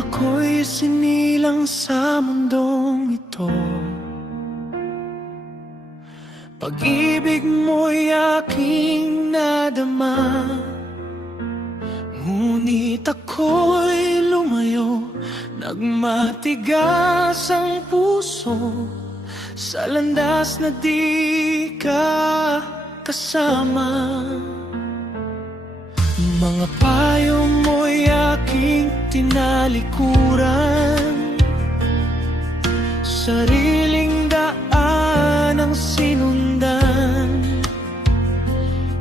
Ako'y sinilang sa mundong ito, pag-ibig mo'y aking nadama. Ngunit ako'y lumayo, nagmatigas ang puso sa landas na di ka kasama. Mga payo mo'y aking tinalikuran, sariling daan ang sinundan.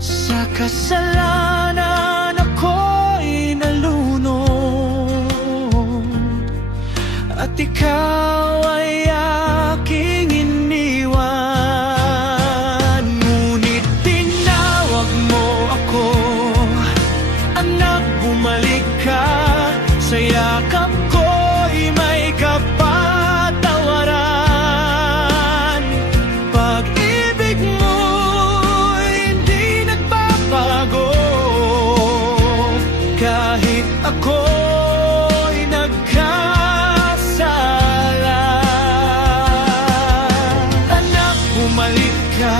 Sa kasalanan ako'y nalunod, at ikaw ay aking iniwan. Ngunit tinawag mo ako, anak, bumalik ka. Sa yakap ko'y may kapatawaran. Pag-ibig mo'y hindi nagbabago, kahit ako'y nagkasala. Anak, bumalik ka,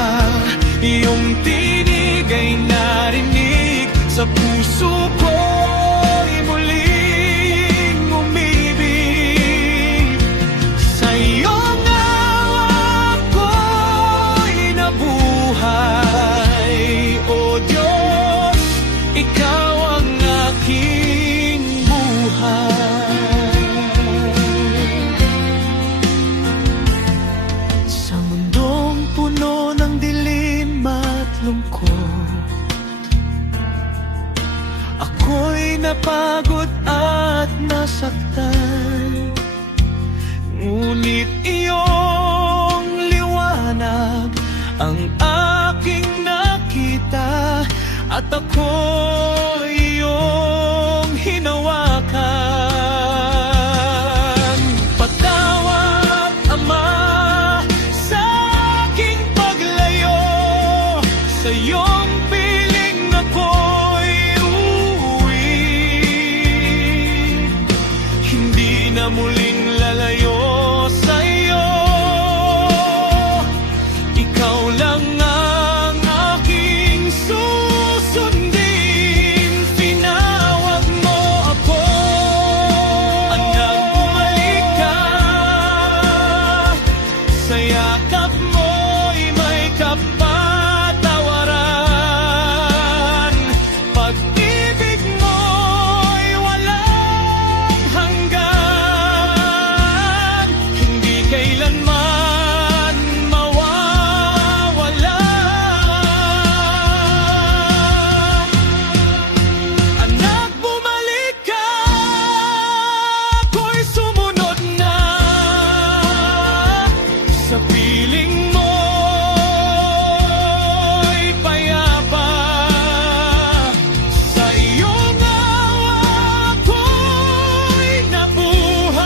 iyong tinig ay narinig sa puso ko'y muling umibig. Sa iyong awa ko'y nabuhay, O Diyos, ikaw ang aking buhay. Sa mundong puno ng dilim at lungkot, ako'y napagod at nasaktan. Ngunit iyong liwanag ang aking nakita, at ako'y iyong hinawakan. Patawad, Ama, sa aking paglayo, sa iyong piling ako'y na muling lalayo sa'yo. Ikaw lang ang aking susundin. Tinawag mo ako, anak, bumalik ka. Sa yakap mo'y may kapatawaran. Pag-ibig mo'y walang hanggan, kailanman mawawala. Anak, bumalik ka, ako'y sumunod na sa piling mo'y payapa. Sa iyong awa ko'y nabuhay,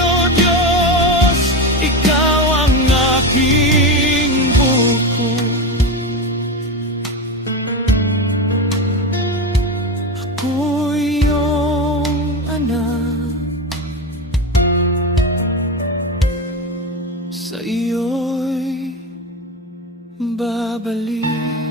O Diyos, ikaw ang aking buko. Ako'y iyong anak, sa iyo'y babalik.